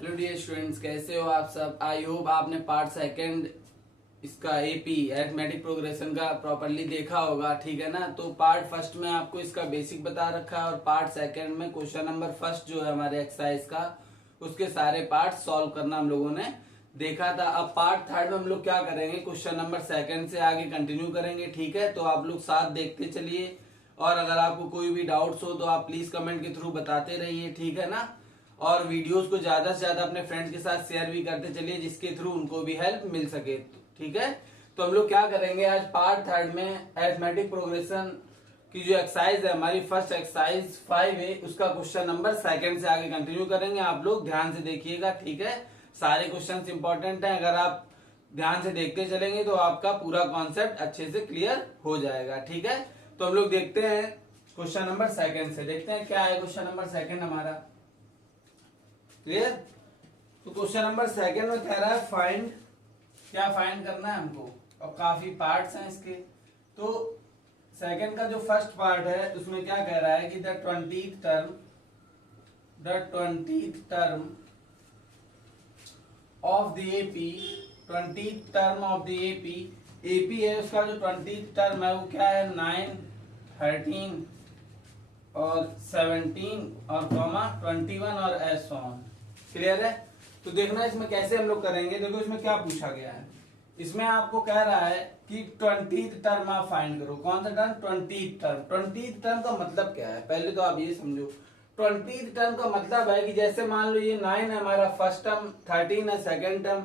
Hello dear students, कैसे हो आप सब। आई होप आपने पार्ट सेकंड इसका एपी अरिथमेटिक प्रोग्रेशन का प्रॉपरली देखा होगा, ठीक है ना। तो पार्ट फर्स्ट में आपको इसका बेसिक बता रखा है और पार्ट सेकंड में क्वेश्चन नंबर फर्स्ट जो है हमारे एक्सरसाइज का, उसके सारे पार्ट सॉल्व करना हम लोगों ने देखा था। अब पार्ट थर्ड में हम लोग क्या करेंगे, क्वेश्चन नंबर सेकंड से आगे कंटिन्यू करेंगे, ठीक है। तो आप लोग साथ देखते चलिए और अगर आपको कोई भी डाउट्स हो तो आप प्लीज कमेंट के थ्रू बताते रहिए, ठीक है ना। और वीडियोस को ज्यादा से ज्यादा अपने फ्रेंड्स के साथ शेयर भी करते चलिए, जिसके थ्रू उनको भी हेल्प मिल सके, ठीक है। तो हम लोग क्या करेंगे आज पार्ट थर्ड में अरिथमेटिक प्रोग्रेशन की जो एक्सरसाइज है हमारी फर्स्ट एक्सरसाइज 5 है, उसका क्वेश्चन नंबर सेकंड से आगे कंटिन्यू करेंगे। आप लोग ध्यान से देखिएगा, ठीक है। सारे क्वेश्चंस इंपॉर्टेंट हैं, अगर आप ध्यान से देखते चलेंगे तो आपका पूरा कॉन्सेप्ट अच्छे से क्लियर हो जाएगा, ठीक है। तो हम लोग देखते हैं क्वेश्चन नंबर सेकंड से, देखते हैं क्या है क्वेश्चन नंबर सेकंड हमारा। क्लियर। तो क्वेश्चन नंबर सेकंड में कह रहा है फाइंड, क्या फाइंड करना है हमको, और काफी पार्ट्स हैं इसके। तो सेकंड का जो फर्स्ट पार्ट है उसमें क्या कह रहा है कि the 20th term of the AP, 20th term of the AP, AP है उसका जो 20th टर्म है वो क्या है 9, 13 और 17 और कॉमा 21 और एस ऑन। क्लियर है। तो देखना इसमें कैसे हम लोग करेंगे। देखो इसमें क्या पूछा गया है, इसमें आपको कह रहा है कि 20th टर्म आप फाइंड करो। कौन सा term? 20th term. 20th term का मतलब क्या है पहले तो आप ये समझो। 20th टर्म का मतलब है कि जैसे मान लो ये 9 है हमारा फर्स्ट टर्म, 13 है सेकेंड टर्म,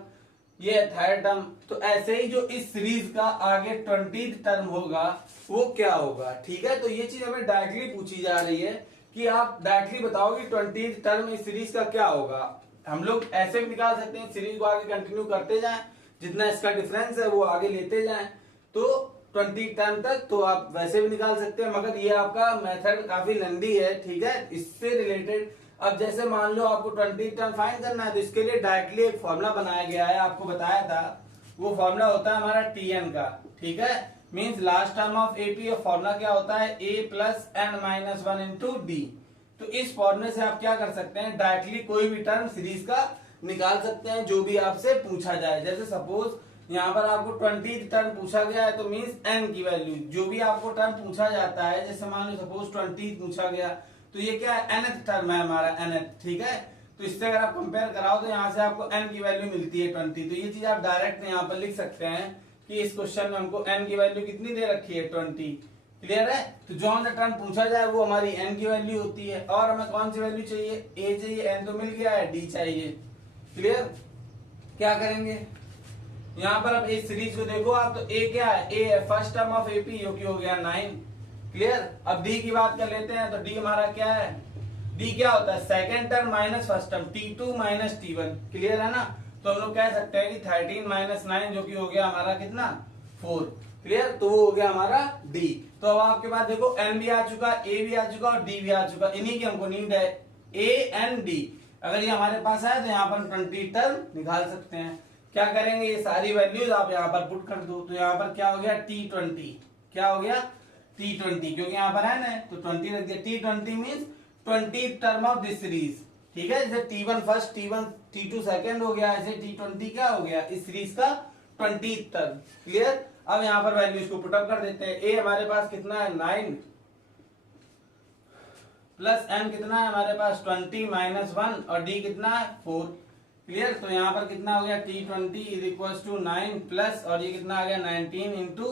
ये थर्ड टर्म, तो ऐसे ही जो इस सीरीज का आगे 20th टर्म होगा वो क्या होगा, ठीक है। तो ये चीज हमें डायरेक्टली पूछी जा रही है कि आप डायरेक्टली बताओ कि 20th टर्म इस सीरीज का क्या होगा। हम लोग ऐसे भी निकाल सकते हैं, सीरीज को आगे कंटिन्यू करते जाएं, जितना इसका डिफरेंस है वो आगे लेते जाएं तो 20th टर्म तक, तो आप वैसे भी निकाल सकते हैं, मगर ये आपका मेथड काफी लंबी है, ठीक है। इससे रिलेटेड अब जैसे मान लो आपको 20th टर्म फाइंड करना है तो इसके लिए डायरेक्टली एक फॉर्मूला बनाया गया है, आपको बताया था। वो फॉर्मूला होता है हमारा Tn का, ठीक है। Means last term of AP, formula क्या होता है a plus n minus 1 into D. तो इस फॉर्मूले से आप क्या कर सकते हैं, डायरेक्टली कोई भी टर्म सीरीज का निकाल सकते हैं जो भी आपसे पूछा जाए। जैसे सपोज यहाँ पर आपको 20th टर्म पूछा गया है तो मींस n की वैल्यू, जो भी आपको टर्म पूछा जाता है, जैसे मान लो सपोज 20 पूछा गया तो ये क्या है nth टर्म है हमारा, nth, ठीक है। तो इससे अगर आप कंपेयर कराओ तो यहाँ से आपको n की वैल्यू मिलती है 20। तो ये चीज आप डायरेक्ट यहाँ पर लिख सकते हैं कि इस क्वेश्चन में हमको n की वैल्यू कितनी दे रखी है 20। क्लियर है। तो जो हमने टर्म पूछा जाए वो हमारी n की वैल्यू होती है, और हमें कौन सी वैल्यू चाहिए, a चाहिए, n तो मिल गया है, d चाहिए। क्लियर। क्या करेंगे यहाँ पर, अब इस सीरीज को देखो आप, तो a क्या है, a है फर्स्ट टर्म ऑफ एपी जो कि हो गया 9। क्लियर। अब डी की बात कर लेते हैं तो डी हमारा क्या है, डी क्या होता है second term minus first term, T2 minus T1। Clear है ना। तो हम लोग कह सकते हैं कि 13 माइनस 9 जो कि हो गया हमारा कितना 4। क्लियर। तो वो हो गया हमारा डी। तो अब आपके पास देखो n भी आ चुका, a भी आ चुका और d भी आ चुका, इन्हीं की हमको नीड है a n d। अगर ये हमारे पास है तो यहाँ पर 20 टर्म निकाल सकते हैं। क्या करेंगे, ये सारी वैल्यूज आप यहाँ पर पुट कर दो। तो यहाँ पर क्या हो गया T20, क्या हो गया T20, क्योंकि यहाँ पर है ना तो 20 रख दिया। T20 means 20th term of this series, ठीक है। जैसे T1 फर्स्ट, T2 सेकंड हो गया, ऐसे T20 क्या हो गया इस सीरीज का 20th टर्म। क्लियर। अब यहाँ पर वैल्यूज को पुटअप कर देते हैं। a हमारे पास कितना है 9 प्लस n कितना है हमारे पास 20 माइनस 1 और d कितना है 4। क्लियर। तो यहाँ पर कितना हो गया T20 is equal to 9 plus, और ये कितना आ गया 19 इंटू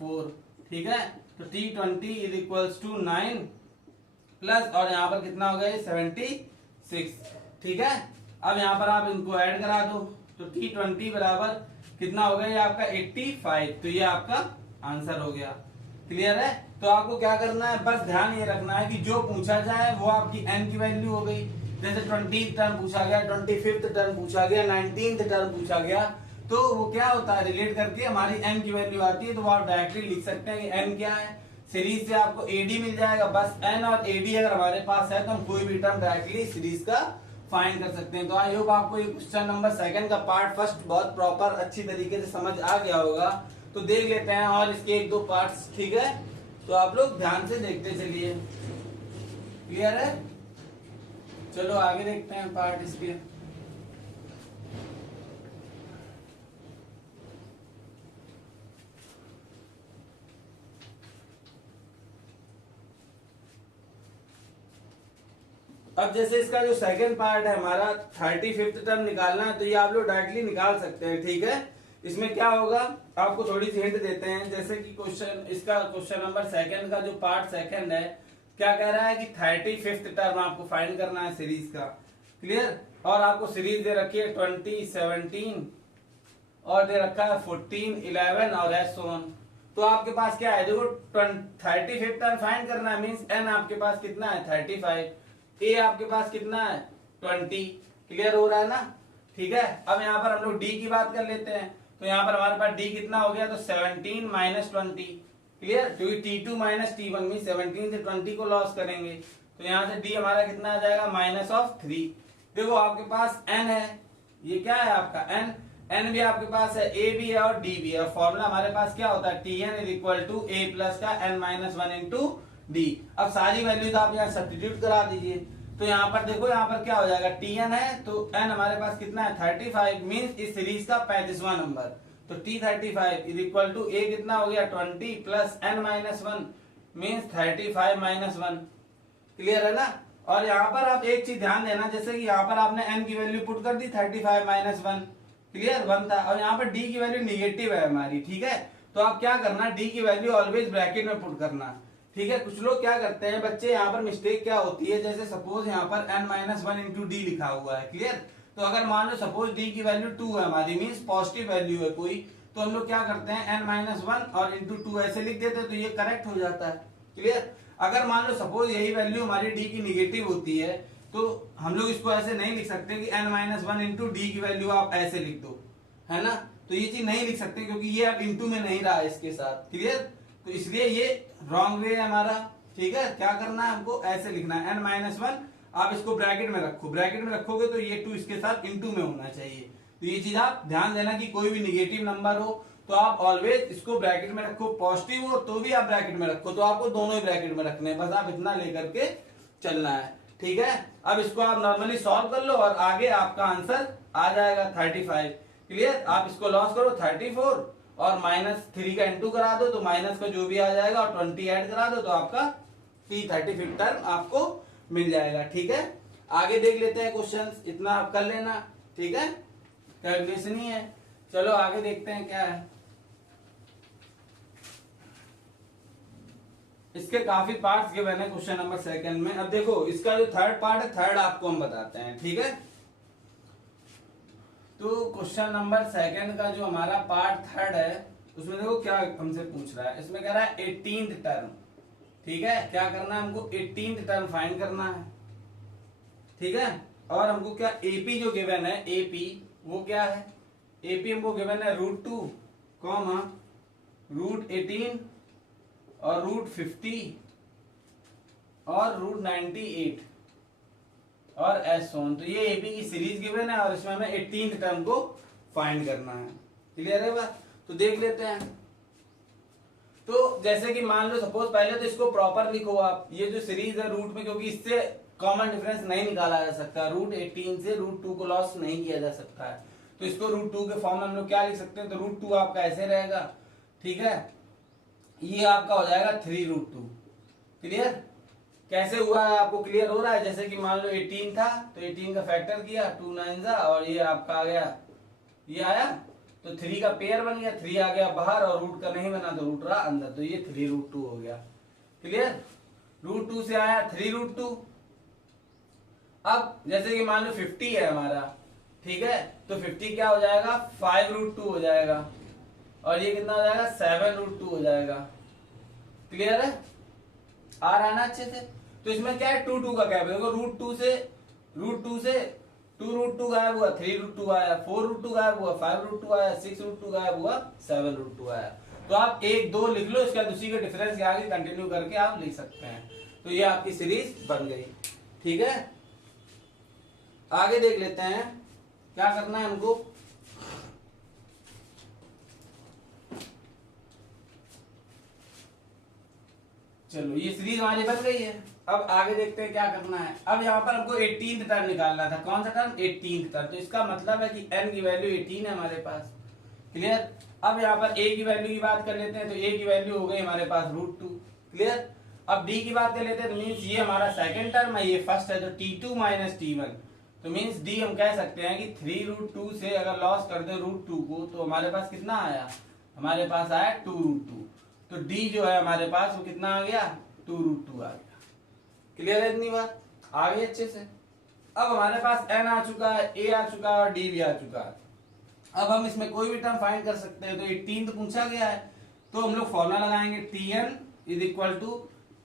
4, ठीक है। तो T20 is equal to 9 plus, और यहाँ पर कितना हो गया 76, ठीक है। अब यहाँ पर आप इनको ऐड करा दो तो T20 बराबर कितना हो गया, ये आपका 85। तो ये आपका आंसर हो गया। क्लियर है। तो आपको क्या करना है, बस ध्यान ये रखना है कि जो पूछा जाए वो आपकी n की वैल्यू हो गई। जैसे 20th टर्म पूछा गया, 25th टर्म पूछा गया, 19th टर्म पूछा गया, तो वो क्या होता है रिलेट करके हमारी n की वैल्यू आती है। तो वो आप डायरेक्टली लिख सकते हैं कि n क्या है, सीरीज से आपको AD मिल जाएगा। बस n और AD अगर हमारे पास है तो हम कोई भी टर्म डायरेक्टली सीरीज का फाइंड कर सकते हैं। तो आई होप आपको ये क्वेश्चन नंबर सेकंड का पार्ट फर्स्ट बहुत प्रॉपर अच्छी तरीके से समझ आ गया होगा। तो देख लेते हैं और इसके एक दो पार्ट्स, ठीक है। तो आप लोग ध्यान से देखते चलिए। क्लियर है। चलो आगे देखते हैं पार्ट इसके। अब जैसे इसका जो सेकंड पार्ट है हमारा 35th टर्म निकालना है, तो ये आप लोग डायरेक्टली निकाल सकते हैं, ठीक है। इसमें क्या होगा, आपको थोड़ी सी हिंट देते हैं। जैसे कि क्वेश्चन नंबर सेकंड का जो पार्ट सेकंड है, क्या कह रहा है कि 35th टर्म आपको फाइंड करना है सीरीज का, क्लियर। और आपको सीरीज दे रखी है 20, 17 और दे रखा है 14, 11 और so on। तो आपके पास क्या है, देखो 35th टर्म फाइंड करना है, मींस n आपके पास कितना है 35, a आपके पास कितना है 20, क्लियर हो रहा है ना, ठीक है। अब यहाँ पर हम लोग d की बात कर लेते हैं, तो यहाँ पर हमारे पास d कितना हो गया, तो 17 माइनस 20, क्लियर, क्योंकि T2 माइनस T1 में 17 से 20 को लॉस करेंगे, तो यहाँ से d हमारा कितना आ जाएगा -3। देखो आपके पास n है, ये क्या है आपका n भी आपके पास है, a भी है और d भी है। फॉर्मूला हमारे पास क्या होता है, Tn is equal to a plus का n-1 इंटू डी। अब सारी वैल्यूज आप यहाँ सब्स्टिट्यूट करा दीजिए, तो यहाँ पर देखो, यहाँ पर क्या हो जाएगा, Tn है तो n हमारे पास कितना है 35, मींस इस सीरीज का 35वां नंबर। तो T35 is equal to a कितना हो गया 20 plus n-1 means 35 minus 1, clear है ना। और यहाँ पर आप एक चीज ध्यान देना, जैसे कि यहाँ पर आपने n की वैल्यू पुट कर दी 35 माइनस 1, क्लियर 1 था, और यहाँ पर d की वैल्यू निगेटिव है हमारी, ठीक है। तो आप क्या करना, d की वैल्यू ऑलवेज ब्रैकेट में पुट करना, ठीक है। कुछ लोग क्या करते हैं बच्चे, यहाँ पर मिस्टेक क्या होती है, जैसे सपोज यहाँ पर n-1 इंटू डी लिखा हुआ है, क्लियर। तो अगर मान लो सपोज d की वैल्यू 2 है हमारी, मींस पॉजिटिव वैल्यू है कोई, तो हम लोग क्या करते हैं n-1 और इंटू 2 ऐसे लिख देते हैं, तो ये करेक्ट हो जाता है, क्लियर। अगर मान लो सपोज यही वैल्यू हमारी d की निगेटिव होती है, तो हम लोग इसको ऐसे नहीं लिख सकते कि n-1 इंटू डी की वैल्यू आप ऐसे लिख दो, है ना। तो ये चीज नहीं लिख सकते क्योंकि ये अब इंटू में नहीं रहा है इसके साथ, क्लियर। तो इसलिए ये रॉन्ग वे है हमारा, ठीक है। क्या करना है, हमको ऐसे लिखना है n-1, आप इसको ब्रैकेट में रखो, ब्रैकेट में रखोगे तो ये 2 इसके साथ इंटू में होना चाहिए। तो ये चीज आप ध्यान देना कि कोई भी निगेटिव नंबर हो तो आप ऑलवेज इसको ब्रैकेट में रखो, पॉजिटिव हो तो भी आप ब्रैकेट में रखो, तो आपको दोनों ही ब्रैकेट में रखने हैं, बस आप इतना लेकर के चलना है, ठीक है। अब इसको आप नॉर्मली सॉल्व कर लो और आगे आपका आंसर आ जाएगा 35, क्लियर। आप इसको लॉस करो 34 और -3 का इंटू करा दो, तो माइनस का जो भी आ जाएगा और 20 ऐड करा दो, तो आपका T35 टर्म आपको मिल जाएगा, ठीक है। आगे देख लेते हैं क्वेश्चंस, इतना आप कर लेना, ठीक है, कैलकुलेशन ही है। चलो आगे देखते हैं क्या है। इसके काफी पार्ट्स गिवन है क्वेश्चन नंबर सेकंड में। अब देखो इसका जो थर्ड पार्ट है, थर्ड आपको हम बताते हैं, ठीक है। तो क्वेश्चन नंबर सेकंड का जो हमारा पार्ट थर्ड है, उसमें देखो क्या हमसे पूछ रहा है। इसमें कह रहा है 18th टर्म, ठीक है। क्या करना है हमको, 18th टर्म फाइंड करना है, ठीक है। और हमको क्या एपी जो गिवन है, एपी वो क्या है, एपी हमको गिवन है √2, √18 और √50 और √98 और एस ऑन। तो ये एपी की सीरीज गिवन है और इसमें हमें 18th टर्म को फाइंड करना है, क्लियर है बात। तो देख लेते हैं। तो जैसे कि मान लो सपोज पहले तो इसको प्रॉपर लिखो आप, ये जो सीरीज है रूट में, क्योंकि इससे कॉमन डिफरेंस नहीं निकाला जा सकता, √18 से √2 को लॉस नहीं किया जा सकता है, तो इसको √2 के फॉर्म में हम लोग क्या लिख सकते हैं, तो √2 आपका ऐसे रहेगा, ठीक है। ये आपका हो जाएगा 3√2, क्लियर। कैसे हुआ है आपको क्लियर हो रहा है। जैसे कि मान लो 18 था तो 18 का फैक्टर किया 2 9 और ये आपका आ गया, ये आया तो 3 का पेयर बन गया, 3 आ गया बाहर और रूट का नहीं बना तो रूट रहा अंदर, तो ये 3√2 हो गया, क्लियर। √2 से आया 3√2। अब जैसे कि मान लो 50 है हमारा, ठीक है, तो 50 क्या हो जाएगा 5√2 हो जाएगा और ये कितना हो जाएगा 7√2 हो जाएगा, क्लियर है, आ रहा है ना अच्छे से। तो इसमें क्या है 2 का गैप है, देखो √2 से 2√2 गायब हुआ, 3√2 आया, 4√2 गायब हुआ, 5√2 आया, 6√2 गायब हुआ, 7√2 आया। तो आप 1 2 लिख लो, इसका उसी के डिफरेंस के आगे कंटिन्यू करके आप लिख सकते हैं। तो ये आपकी सीरीज बन गई, ठीक है। आगे देख लेते हैं क्या करना है हमको। चलो ये सीरीज हमारी बन गई है। अब आगे देखते हैं क्या करना है। अब यहाँ पर हमको 18th टर्म निकालना था। कौन सा टर्म, 18th टर्म। तो इसका मतलब है कि n की वैल्यू 18 है हमारे पास, क्लियर। अब यहाँ पर a की वैल्यू की बात कर लेते हैं, तो a की वैल्यू हो गई हमारे पास √2, क्लियर। अब डी की बात कर लेते हैं, तो मीन्स ये हमारा सेकंड टर्म है, ये फर्स्ट है, तो T2 माइनस T1, तो मीन्स डी हम कह सकते हैं कि 3√2 से अगर लॉस कर दें √2 को, तो हमारे पास कितना आया, हमारे पास आया 2√2, तो डी जो है हमारे पास वो कितना आ गया, 2√2 आ गया। क्लियर है इतनी बात, आ गई अच्छे से। अब हमारे पास n आ चुका है, a आ चुका है और d भी आ चुका है। अब हम इसमें कोई भी टर्म फाइंड कर सकते हैं, तो 18 तो पूछा गया है, तो हम लोग फॉर्मूला लगाएंगे Tn is equal to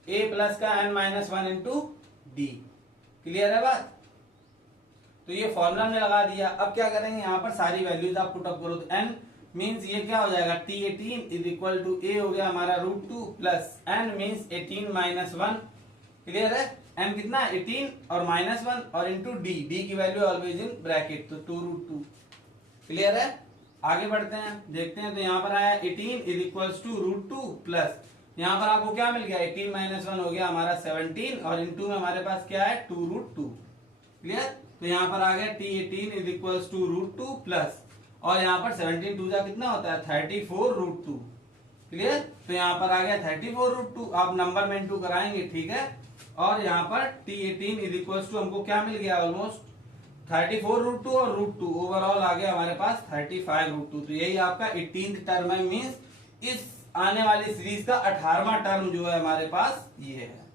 a plus का n minus 1 into d. Clear है बात, तो ये फॉर्मूला हमने लगा दिया। अब क्या करेंगे, यहाँ पर सारी वैल्यूज आप पुट अप करो, तो n मीन्स ये क्या हो जाएगा, T18 is equal to a हो गया हमारा √2 plus n means 18 minus 1। Clear है, n कितना है 18 और माइनस 1 और इंटू डी, डी की वैल्यू ऑलवेज इन ब्रैकेट, तो 2√2। क्लियर है, आगे बढ़ते हैं, देखते हैं। तो यहाँ पर आया 18 इज इक्वल्स टू √2 प्लस यहाँ पर आपको क्या मिल गया, 18 माइनस 1 हो गया हमारा 17 और इंटू में हमारे पास क्या है 2√2। क्लियर, तो यहाँ पर आ गया T18 is equals to √2 plus और यहाँ पर 17 2 जा कितना होता है 34√2। क्लियर, तो यहाँ पर आ गया 34√2, आप नंबर में इंटू कराएंगे, ठीक है। और यहाँ पर T18 इज इक्वल्स टू हमको क्या मिल गया, ऑलमोस्ट 34√2 और √2 ओवरऑल आ गया हमारे पास 35√2। तो यही आपका 18th टर्म है, मीन्स इस आने वाली सीरीज का 18वां टर्म जो है हमारे पास ये है।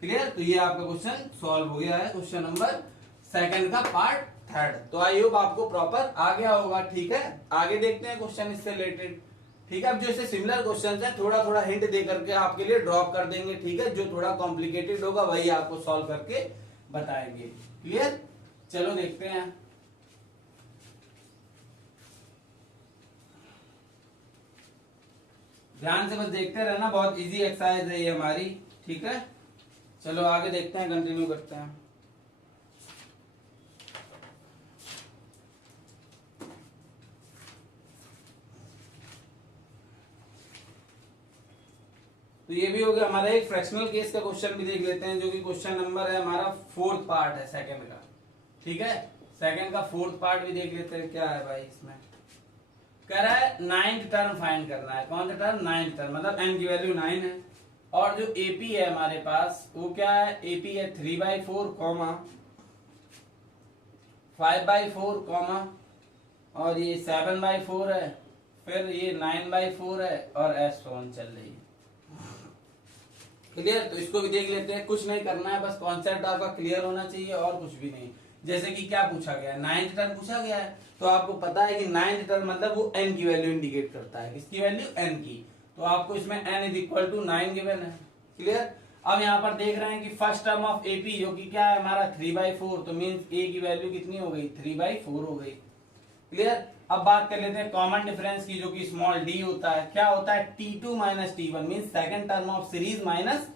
क्लियर, तो ये आपका क्वेश्चन सॉल्व हो गया है, क्वेश्चन नंबर सेकंड का पार्ट थर्ड। तो आई होप आपको प्रॉपर आ गया होगा, ठीक है। आगे देखते हैं क्वेश्चन इससे रिलेटेड, ठीक है। अब जो इससे सिमिलर क्वेश्चन है थोड़ा थोड़ा हिंट दे करके आपके लिए ड्रॉप कर देंगे, ठीक है। जो थोड़ा कॉम्प्लिकेटेड होगा वही आपको सॉल्व करके बताएंगे। क्लियर, चलो देखते हैं। ध्यान से बस देखते रहना, बहुत इजी एक्सरसाइज है ये हमारी, ठीक है। चलो आगे देखते हैं, कंटिन्यू करते हैं। तो ये भी हो गया हमारा एक फ्रैक्शनल केस का क्वेश्चन भी देख लेते हैं, जो कि क्वेश्चन नंबर है हमारा 4th पार्ट है सेकंड का, ठीक है। सेकंड का 4th पार्ट भी देख लेते हैं, क्या है भाई इसमें। कह रहा है 9th टर्म फाइंड करना है, कौन सा टर्म, 9th टर्म, मतलब n की वैल्यू 9 है और जो AP है हमारे पास वो क्या है, AP है 3/4 कॉमा 5/4 कॉमा और ये 7/4 है, फिर ये 9/4 है और S1 चल रही है। क्लियर, तो इसको भी देख लेते हैं। कुछ नहीं करना है, बस कॉन्सेप्ट आपका क्लियर होना चाहिए और कुछ भी नहीं। जैसे कि क्या पूछा गया है, 9th टर्म पूछा गया है, तो आपको पता है कि 9th टर्म मतलब वो n की वैल्यू इंडिकेट करता है, किसकी वैल्यू, n की। तो आपको इसमें n is equal to 9 given है। क्लियर, अब यहाँ पर देख रहे हैं कि फर्स्ट टर्म ऑफ AP जो कि क्या है हमारा 3/4, तो मीन्स a की वैल्यू कितनी हो गई, 3/4 हो गई। क्लियर, अब बात कर लेते हैं कॉमन डिफरेंस की, जो कि स्मॉल d होता है। क्या होता है, T2 minus T1 means second term of series minus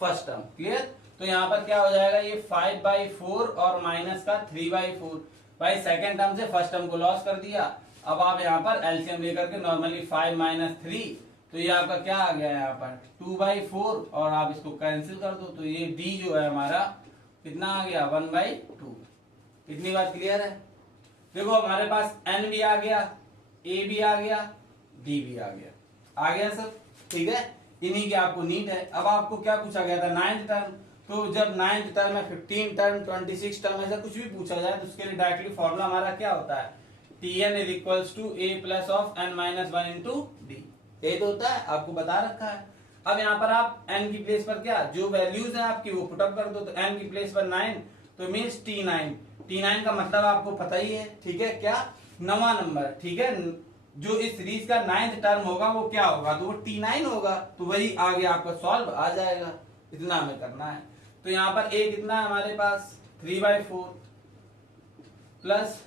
first term. Clear, तो यहाँ पर क्या हो जाएगा, ये 5/4 और माइनस का 3/4। भाई सेकंड टर्म से फर्स्ट टर्म को लॉस कर दिया। अब आप यहाँ पर एलसीएम लेकर के नॉर्मली 5 माइनस 3, तो ये आपका क्या आ गया यहाँ पर 2/4 और आप इसको कैंसिल कर दो, तो ये d जो है हमारा कितना आ गया 1/2। इतनी बात क्लियर है। देखो हमारे पास n भी आ गया, a भी आ गया, d भी आ गया सब, ठीक है। इन्हीं की आपको नीड है। अब आपको क्या पूछा गया था, 9th टर्म, तो जब 9th टर्म है 15 टर्म 26 टर्म ऐसा कुछ भी पूछा जाए तो उसके लिए डायरेक्टली फॉर्मूला हमारा क्या होता है, Tn is equals to a plus of n minus 1 into d. यही तो होता है, आपको बता रखा है। अब यहाँ पर आप n की प्लेस पर क्या, जो वैल्यूज है आपकी वो पुटअप कर दो, तो n की प्लेस पर 9, तो मीन्स T9 का मतलब आपको पता ही है, ठीक है, क्या, 9वां नंबर, ठीक है। जो इस सीरीज का 9th टर्म होगा वो क्या होगा, तो वो T9 होगा, तो वही आगे आपका सॉल्व आ जाएगा। इतना हमें करना है। तो यहाँ पर a कितना है हमारे पास 3/4 प्लस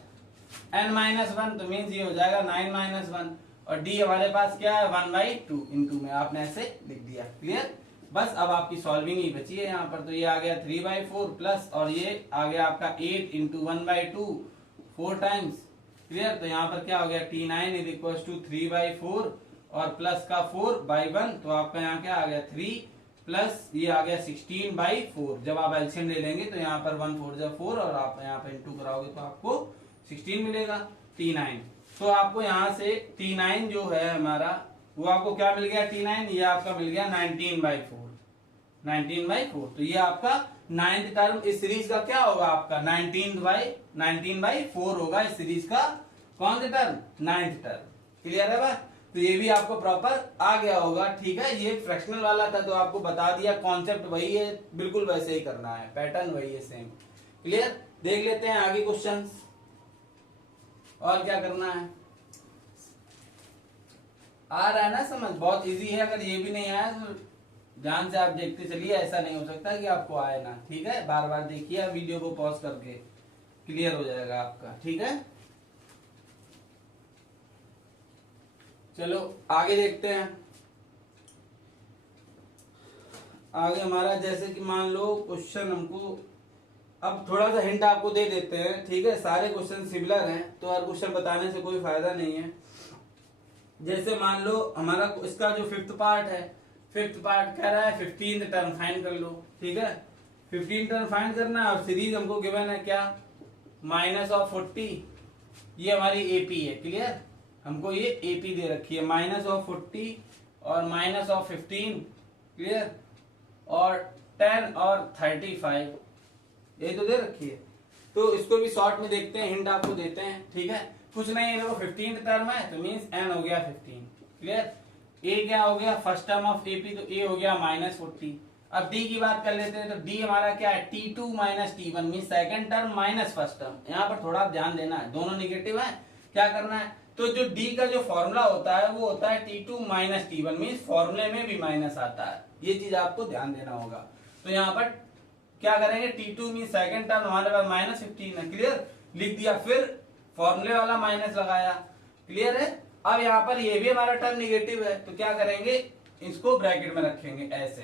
n माइनस 1, तो मीन्स ये हो जाएगा 9 माइनस 1 और d हमारे पास क्या है 1/2 इंटू में आपने ऐसे लिख दिया। क्लियर, बस अब आपकी सॉल्विंग ही बची है यहाँ पर। तो ये आ गया 3/4 प्लस और ये आ गया आपका 8 इंटू 1/2 4 टाइम्स। क्लियर, तो यहाँ पर क्या हो गया T9 इज इक्वल टू 3/4 और प्लस का 4/1, तो आपका यहाँ क्या आ गया 3 प्लस ये आ गया 16/4। जब आप एलसीएम ले लेंगे तो यहाँ पर 1 4 जा 4 और आप यहाँ पर इंटू कराओगे तो आपको 16 मिलेगा T9। तो आपको यहाँ से T9 जो है हमारा वो आपको क्या मिल गया T9, ये आपका मिल गया 19/4। 19/4। तो ये आपका 9th टर्म इस सीरीज का क्या होगा, आपका 19/4 होगा इस सीरीज का कौन सा टर्म, 9th टर्म। क्लियर है बात। तो ये भी आपको प्रॉपर आ गया होगा। ठीक है, ये फ्रैक्शनल वाला था तो आपको बता दिया, कॉन्सेप्ट वही है, बिल्कुल वैसे ही करना है, पैटर्न वही है सेम। क्लियर। देख लेते हैं आगे क्वेश्चंस, और क्या करना है। आ रहा है ना समझ, बहुत इजी है। अगर ये भी नहीं आया तो ध्यान से आप देखते चलिए, ऐसा नहीं हो सकता कि आपको आए ना। ठीक है, बार बार देखिए वीडियो को पॉज करके, क्लियर हो जाएगा आपका। ठीक है, चलो आगे देखते हैं। आगे हमारा जैसे कि मान लो क्वेश्चन हमको, अब थोड़ा सा हिंट आपको दे देते हैं। ठीक है, सारे क्वेश्चन सिमिलर हैं तो हर क्वेश्चन बताने से कोई फायदा नहीं है। जैसे मान लो हमारा इसका जो 5th पार्ट है, 5th पार्ट कह रहा है 15th टर्म फाइंड कर लो। ठीक है, 15 टर्म फाइंड करना है और सीरीज हमको गिवन है क्या, -40। ये हमारी एपी है। क्लियर, हमको ये एपी दे रखी है, -40 और -15। क्लियर, और 10 और 35 ये तो दे रखी है। तो इसको भी शॉर्ट में देखते हैं, हिंट आपको देते हैं। ठीक है, कुछ नहीं, देखो 15th टर्म है तो मींस n हो गया 15। क्लियर, a क्या हो गया, फर्स्ट टर्म ऑफ एपी, तो a हो गया -40। अब d की बात कर लेते हैं, तो d हमारा क्या है, t2 - t1 means second term minus first term. यहाँ पर थोड़ा ध्यान देना है, दोनों निगेटिव है, क्या करना है, तो जो d का जो फॉर्मूला होता है वो होता है t2 - t1 मींस फॉर्मूले में भी माइनस आता है। ये चीज आपको ध्यान देना होगा। तो यहाँ पर क्या करेंगे, t2 मींस सेकंड टर्म हमारे पास -15 है। क्लियर, लिख दिया, फिर फॉर्मूले वाला माइनस लगाया। क्लियर है। अब यहाँ पर ये भी हमारा टर्म निगेटिव है तो क्या करेंगे, इसको ब्रैकेट में रखेंगे ऐसे।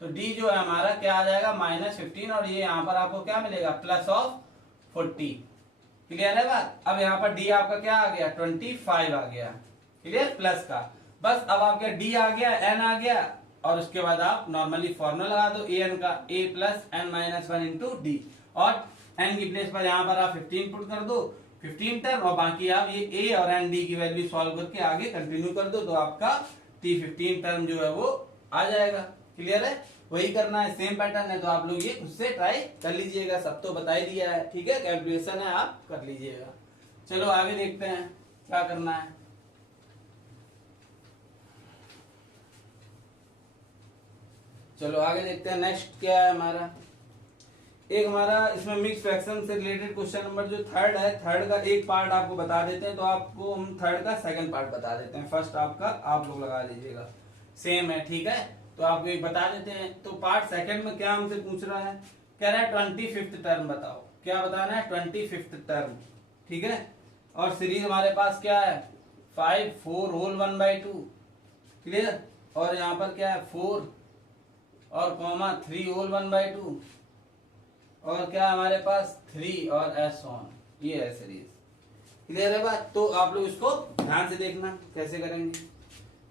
तो d जो है हमारा क्या आ जाएगा, -15, और ये यहाँ पर आपको क्या मिलेगा, +40। क्लियर है बात। अब यहाँ पर d आपका क्या आ गया, 25 आ गया। क्लियर, प्लस का, बस अब आपका d आ गया, n आ गया, और उसके बाद आप नॉर्मली फॉर्मूला लगा दो an का, a + n - 1 × d, और n की प्लेस पर यहाँ पर आप 15 पुट कर दो, 15 टर्म, और बाकी आप ये a और n d की वैल्यू सॉल्व करके आगे कंटिन्यू कर दो, तो आपका t15 टर्म जो है वो आ जाएगा। क्लियर है, वही करना है, सेम पैटर्न है, तो आप लोग ये खुद से ट्राई कर लीजिएगा, सब तो बता ही दिया है। ठीक है, कैलकुलेशन है, आप कर लीजिएगा। चलो आगे देखते हैं क्या करना है। चलो आगे देखते हैं, नेक्स्ट क्या है हमारा। एक हमारा इसमें मिक्स फ्रैक्शन से रिलेटेड क्वेश्चन नंबर जो 3rd है, 3rd का एक पार्ट आपको बता देते हैं, तो आपको हम 3rd का 2nd पार्ट बता देते हैं। फर्स्ट आपका आप लोग लगा लीजिएगा, सेम है। ठीक है, तो आपको एक बता देते हैं। तो पार्ट 2nd में क्या हमसे पूछ रहा है, कह रहा है 25th टर्म बताओ। क्या बताना है, 25th टर्म। ठीक है, और सीरीज हमारे पास क्या है, 5 4 होल 1/2। क्लियर, और यहाँ पर क्या है, 4 और कॉमा 3 होल 1/2, और क्या हमारे पास 3 और s ऑन, ये है सीरीज। क्लियर है बात। तो आप लोग इसको ध्यान से देखना कैसे करेंगे,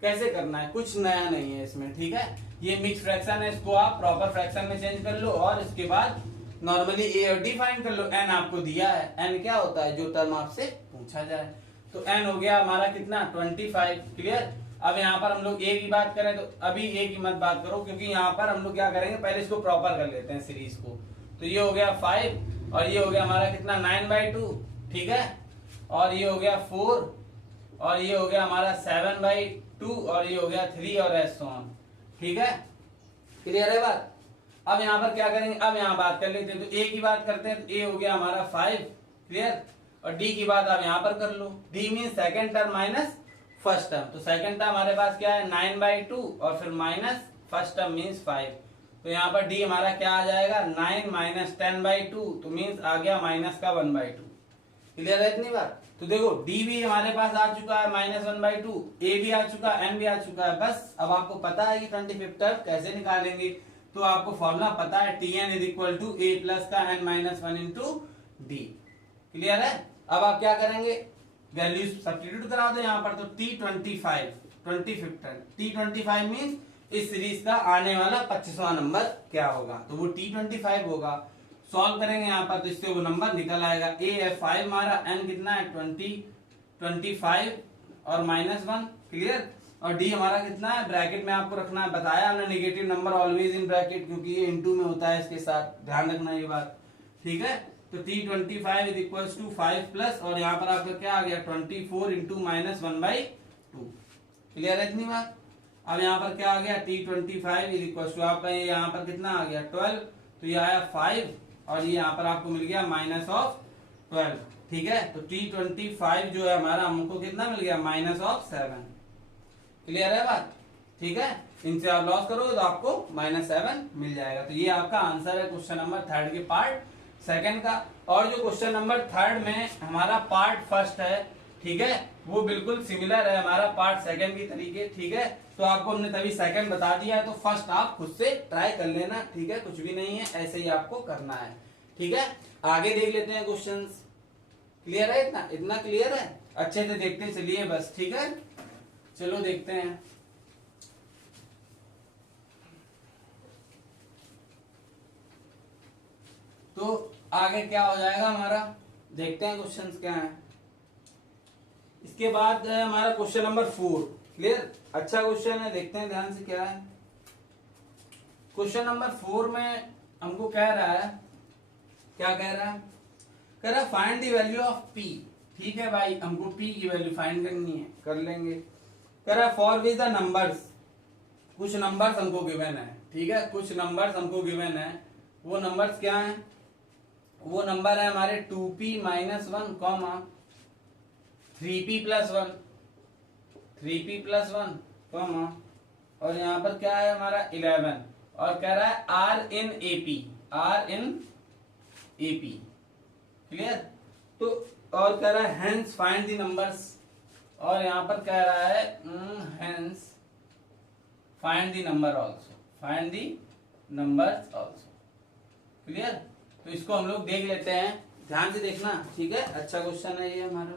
कैसे करना है, कुछ नया नहीं है इसमें। ठीक है, ये मिक्स फ्रैक्शन है, इसको आप प्रॉपर फ्रैक्शन में चेंज कर लो, और इसके बाद नॉर्मली a और d फाइंड कर लो। n आपको दिया है, n क्या होता है, जो टर्म आपसे पूछा जाए। तो n हो गया हमारा कितना, 25। क्लियर, अब यहाँ पर हम लोग a की बात करें तो अभी a की मत बात करो, क्योंकि यहाँ पर हम लोग क्या करेंगे, पहले इसको प्रॉपर कर लेते हैं सीरीज को। तो ये हो गया 5, और ये हो गया हमारा कितना, 9/2। ठीक है, और ये हो गया 4, और ये हो गया हमारा 7/2, और ये हो गया 3 और s ऑन। ठीक है, क्लियर है बात। अब यहाँ पर क्या करेंगे, अब यहाँ बात कर लेते हैं। तो a की बात करते हैं, तो a हो गया हमारा 5। क्लियर, और d की बात आप यहाँ पर कर लो। d mean second term minus first term, तो सेकेंड टर्म हमारे पास क्या है, 9/2, और फिर माइनस फर्स्ट टर्म मीन्स 5। तो यहाँ पर d हमारा क्या आ जाएगा, 9 - 10/2, तो मीन्स आ गया माइनस का 1/2। क्लियर है इतनी बात। तो देखो d भी हमारे पास आ चुका है -1/2, a भी आ चुका है, n भी आ चुका है। बस अब आपको पता है कि 25th टर्म कैसे निकालेंगे। तो आपको फॉर्मूला पता है, Tn = a + का n - 1 × d। क्लियर है। अब आप क्या करेंगे, वैल्यू सब्स्टिट्यूट करा दो यहाँ पर। तो T25 25th term, T25 means इस सीरीज का आने वाला 25वां नंबर क्या होगा, तो वो T25 होगा। सॉल्व करेंगे यहाँ पर, तो इससे वो नंबर निकल आएगा। a है 5 हमारा, n कितना है 25 और -1। क्लियर, और डी हमारा कितना है, ब्रैकेट में आपको रखना है, बताया हमने negative number always in bracket, क्योंकि ये इनटू में होता है इसके साथ, ध्यान रखना ये बात, ठीक है। तो T25 is equal to 5 plus, और यहाँ पर आपका क्या आ गया 24 इंटू माइनस 1/2। क्लियर है इतनी बात। अब यहाँ पर क्या आ गया T25 इज इक्वल टू आपका ये यहाँ पर कितना आ गया 12, तो ये आया 5 और ये यहाँ पर आपको मिल गया -12, ठीक है। तो T25 जो है हमारा हमको कितना मिल गया -7। क्लियर है बात, ठीक है। इनसे आप लॉस करोगे तो आपको -7 मिल जाएगा। तो ये आपका आंसर है क्वेश्चन नंबर 3 के पार्ट सेकंड का। और जो क्वेश्चन नंबर 3 में हमारा पार्ट फर्स्ट है, ठीक है, वो बिल्कुल सिमिलर है हमारा पार्ट सेकंड की तरीके, ठीक है। तो आपको हमने तभी सेकंड बता दिया है, तो फर्स्ट आप खुद से ट्राई कर लेना, ठीक है, कुछ भी नहीं है, ऐसे ही आपको करना है, ठीक है। आगे देख लेते हैं क्वेश्चंस। क्लियर है, इतना इतना क्लियर है, अच्छे से देखते चलिए बस, ठीक है। चलो देखते हैं। तो आगे क्या हो जाएगा हमारा, देखते हैं क्वेश्चंस क्या है। इसके बाद हमारा क्वेश्चन नंबर 4। क्लियर, अच्छा क्वेश्चन है, देखते हैं ध्यान से क्या है। क्वेश्चन नंबर 4 में हमको कह रहा है, क्या कह रहा है, कह रहा है find the value of P. ठीक है भाई, हमको पी की वैल्यू फाइंड करनी है, कर लेंगे। कह रहा है फॉर विच द नंबर्स, कुछ नंबर्स हमको गिवन है, ठीक है, कुछ नंबर्स हमको गिवन है। वो नंबर्स क्या हैं, वो नंबर है हमारे 2p - 1, 3p + 1, 3p + 1, और यहाँ पर क्या है हमारा 11, और कह रहा है R in AP, R in AP। Clear. तो और कह रहा है हेंस फाइंड द नंबर्स, और यहाँ पर कह रहा है hence find the number also, find the numbers also. Clear. तो इसको हम लोग देख लेते हैं, ध्यान से देखना, ठीक है, अच्छा क्वेश्चन है ये हमारा।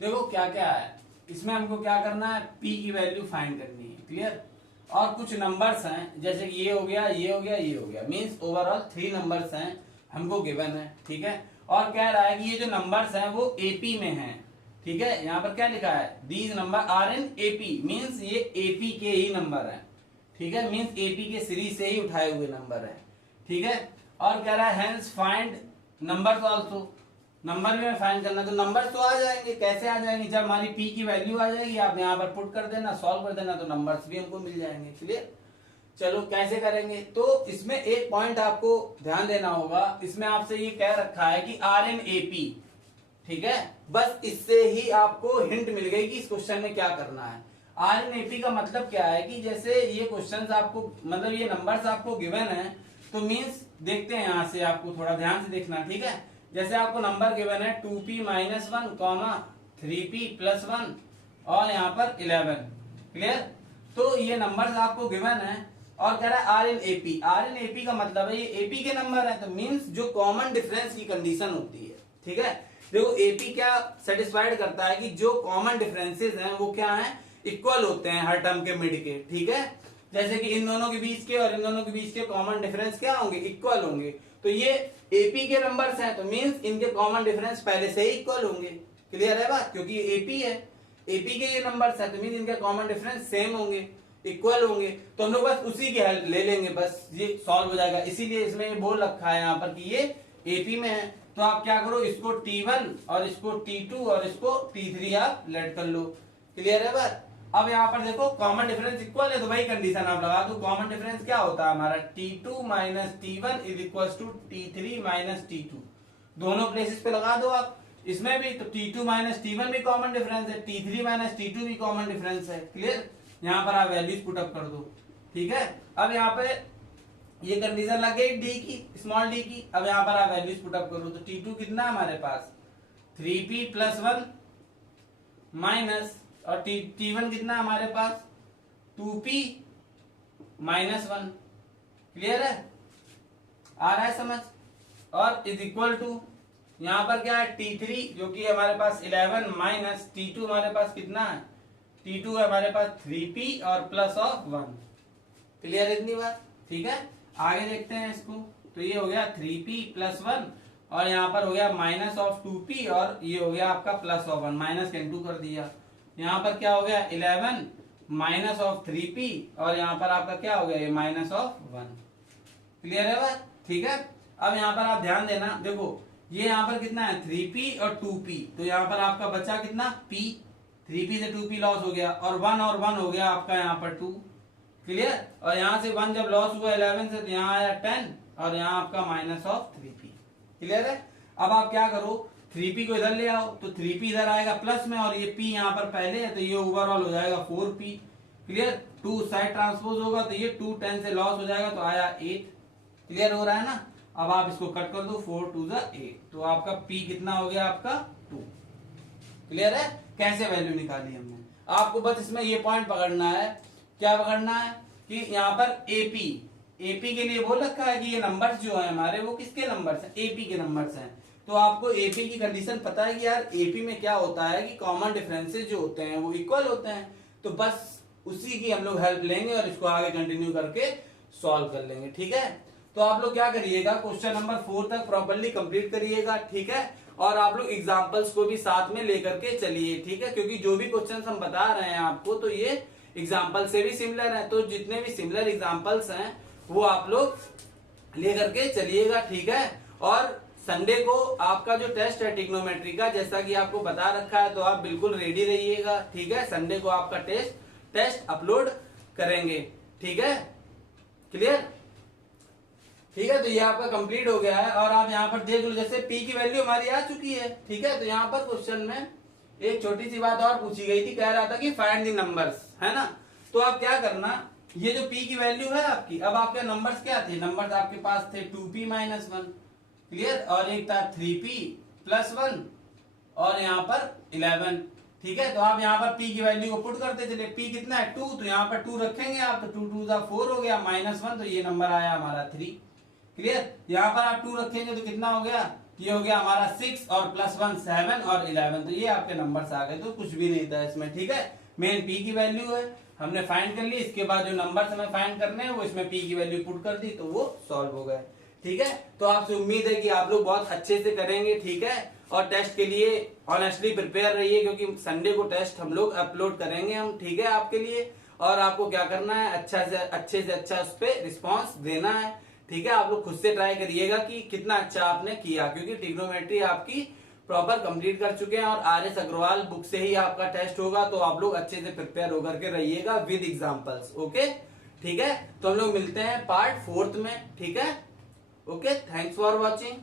देखो क्या क्या है इसमें, हमको क्या करना है, p की वैल्यू फाइंड करनी है। क्लियर। और कुछ नंबर्स हैं, जैसे कि ये हो गया, ये हो गया, ये हो गया, मींस ओवरऑल 3 नंबर्स हैं हमको गिवन है, ठीक है। और कह रहा है कि ये जो नंबर्स हैं वो एपी में हैं, ठीक है। यहाँ पर क्या लिखा है, these number are in AP, means ये एपी के ही नंबर हैं, ठीक है, मींस एपी के सीरीज से ही उठाए हुए नंबर हैं, ठीक है। और कह रहा है hence find numbers also, number भी फाइंड करना, तो नंबर तो आ जाएंगे, कैसे आ जाएंगे, जब हमारी पी की वैल्यू आ जाएगी, आप यहाँ पर पुट कर देना, सॉल्व कर देना, तो नंबर्स भी हमको मिल जाएंगे। क्लियर। चलो कैसे करेंगे, तो इसमें एक पॉइंट आपको ध्यान देना होगा, इसमें आपसे ये कह रखा है कि आर इन एपी, ठीक है, बस इससे ही आपको हिंट मिल गई कि इस क्वेश्चन में क्या करना है। आर इन एपी का मतलब क्या है कि जैसे ये क्वेश्चन आपको, मतलब ये नंबर्स आपको गिवन है, तो मीन्स देखते हैं यहां से, आपको थोड़ा ध्यान से देखना, ठीक है। जैसे आपको नंबर गिवन है 2p - 1, 3p + 1 और यहाँ पर 11। क्लियर। तो ये नंबर्स आपको गिवन है और कह रहा है are in AP, are in AP का मतलब है ये एपी के नंबर है, तो मीन्स जो कॉमन डिफरेंस की कंडीशन होती है, ठीक है। देखो एपी क्या सेटिस्फाइड करता है कि जो कॉमन डिफरेंसेस हैं वो क्या है, इक्वल होते हैं हर टर्म के मिड के, ठीक है। जैसे कि इन दोनों के बीच के और इन दोनों के बीच के कॉमन डिफरेंस क्या होंगे, इक्वल होंगे। तो ये एपी के नंबर्स हैं, तो मींस इनके कॉमन डिफरेंस पहले से ही इक्वल होंगे। क्लियर है बात, क्योंकि ये एपी है, एपी के ये नंबर्स हैं, तो मींस इनके कॉमन डिफरेंस सेम होंगे, इक्वल होंगे। तो हम लोग बस उसी की हेल्प ले लेंगे, बस ये सॉल्व हो जाएगा। इसीलिए इसमें ये बोल रखा है यहाँ पर कि ये एपी में है। तो आप क्या करो, इसको T1 और इसको T2 और इसको T3 आप लेट कर लो। क्लियर है बात। अब यहाँ पर देखो कॉमन डिफरेंस इक्वल है, तो वही कंडीशन आप लगा दो। कॉमन डिफरेंस क्या होता है हमारा, T2 - T1 = T3 - T2, दोनों प्लेसेस पे लगा दो आप। इसमें भी तो T2 - T1 भी कॉमन डिफरेंस है, T3 - T2 भी कॉमन डिफरेंस है। क्लियर। यहाँ पर आप वैल्यूज पुट अप कर दो, ठीक है। अब यहाँ पे ये कंडीशन लग गई डी की, स्मॉल डी की। अब यहाँ पर आप वैल्यूज पुट अप करो, तो T2 कितना है हमारे पास 3p + 1 माइनस, और T1 कितना है हमारे पास 2p - 1। क्लियर है, आ रहा है समझ। और इज इक्वल टू यहाँ पर क्या है T3 जो कि हमारे पास 11 माइनस T2 हमारे पास कितना है, T2 है हमारे पास 3p और +1। क्लियर है इतनी बात, ठीक है। आगे देखते हैं इसको, तो ये हो गया 3p + 1 और यहाँ पर हो गया -2p और ये हो गया आपका +1, माइनस कैंटू कर दिया। यहाँ पर क्या हो गया 11 माइनस ऑफ 3p और यहाँ पर आपका क्या हो गया, ये माइनस ऑफ 1। क्लियर है बात? ठीक है। अब यहाँ पर आप ध्यान देना, देखो ये यहाँ पर कितना है 3p और 2p, तो यहाँ पर आपका बचा कितना p, 3p से 2p लॉस हो गया और 1 हो गया आपका यहाँ पर 2। क्लियर? और यहाँ से 1 जब लॉस हुआ 11 से, तो यहाँ आया 10 और यहाँ आपका माइनस ऑफ 3p। क्लियर है? अब आप क्या करो, 3p को इधर ले आओ तो 3p इधर आएगा प्लस में और ये p यहाँ पर पहले है तो ये ओवरऑल हो जाएगा 4p। क्लियर? 2 साइड ट्रांसपोज होगा तो ये 2 10 से लॉस हो जाएगा तो आया 8। क्लियर हो रहा है ना? अब आप इसको कट कर दो, 4 2 8, तो आपका p कितना हो गया आपका 2। क्लियर है? कैसे वैल्यू निकाली हमने, आपको बस इसमें ये पॉइंट पकड़ना है। क्या पकड़ना है कि यहाँ पर एपी के लिए बोल रखा है कि ये नंबर्स जो है हमारे वो किसके नंबर्स हैं, एपी के नंबर्स हैं। तो आपको एपी की कंडीशन पता है कि यार एपी में क्या होता है कि कॉमन डिफरेंसेस जो होते हैं वो इक्वल होते हैं, तो बस उसी की हम लोग हेल्प लेंगे और इसको आगे कंटिन्यू करके सॉल्व कर लेंगे। ठीक है? तो आप लोग क्या करिएगा, क्वेश्चन नंबर 4 तक प्रॉपर्ली कंप्लीट करिएगा। ठीक है? और आप लोग एग्जाम्पल्स को भी साथ में लेकर के चलिए। ठीक है? क्योंकि जो भी क्वेश्चन हम बता रहे हैं आपको तो ये एग्जाम्पल से भी सिमिलर है, तो जितने भी सिमिलर एग्जाम्पल्स हैं वो आप लोग लेकर के चलिएगा। ठीक है? और संडे को आपका जो टेस्ट है ट्रिग्नोमेट्री का, जैसा कि आपको बता रखा है, तो आप बिल्कुल रेडी रहिएगा। ठीक है? संडे को आपका टेस्ट अपलोड करेंगे। ठीक है? क्लियर? ठीक है, तो ये आपका कंप्लीट हो गया है। और आप यहाँ पर देख लो, जैसे p की वैल्यू हमारी आ चुकी है। ठीक है? तो यहाँ पर क्वेश्चन में एक छोटी सी बात और पूछी गई थी, कह रहा था कि फाइंड द नंबर्स, है ना? तो आप क्या करना, ये जो p की वैल्यू है आपकी, अब आपके नंबर्स क्या थे, नंबर्स आपके पास थे 2p माइनस 1। क्लियर? और एक था 3p प्लस 1 और यहाँ पर 11। ठीक है? तो आप यहाँ पर p की वैल्यू को पुट करते चले। p कितना है 2, तो यहाँ पर 2 रखेंगे आप, तो 2 2 4 हो गया, माइनस 1, तो ये नंबर आया हमारा 3। क्लियर? यहाँ पर आप 2 रखेंगे तो कितना हो गया, ये हो गया हमारा 6 और प्लस 1 7 और 11, तो ये आपके नंबर्स आ गए। तो कुछ भी नहीं था इसमें। ठीक है? मेन p की वैल्यू है, हमने फाइंड कर ली। इसके बाद जो नंबर्स हमें फाइंड करने हैं वो इसमें p की वैल्यू पुट कर दी, तो वो सॉल्व हो गए। ठीक है? तो आपसे उम्मीद है कि आप लोग बहुत अच्छे से करेंगे। ठीक है? और टेस्ट के लिए ऑनेस्टली प्रिपेयर रहिए, क्योंकि संडे को टेस्ट हम लोग अपलोड करेंगे हम। ठीक है? आपके लिए, और आपको क्या करना है, अच्छे से अच्छा उस पर रिस्पॉन्स देना है। ठीक है? आप लोग खुद से ट्राई करिएगा कि कितना अच्छा आपने किया, क्योंकि ट्रिग्नोमेट्री आपकी प्रॉपर कंप्लीट कर चुके हैं और आर.एस. अग्रवाल बुक से ही आपका टेस्ट होगा। तो आप लोग अच्छे से प्रिपेयर होकर के रहिएगा विद एग्जांपल्स। ओके? ठीक है? तो हम लोग मिलते हैं पार्ट 4 में। ठीक है? Okay, thanks for watching.